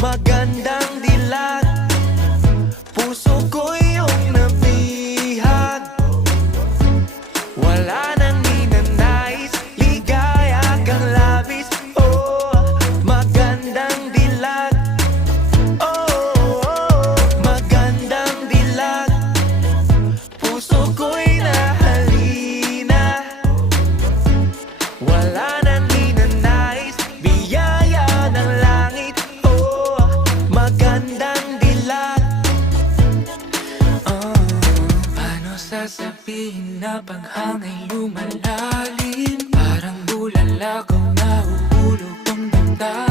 magandang dilag. Puso ko iyong nabihag. Wala nang ninanais, ligaya kang labis. Oh, magandang dilag. Oh, magandang dilag. Puso ko'y nahalina. Wala nang ninanais, biyaya ng langit. Oh, magandang dilag. Paano sasabihin na paghangay lumalalim? Parang bulalakaw na uhulog ang damdamin.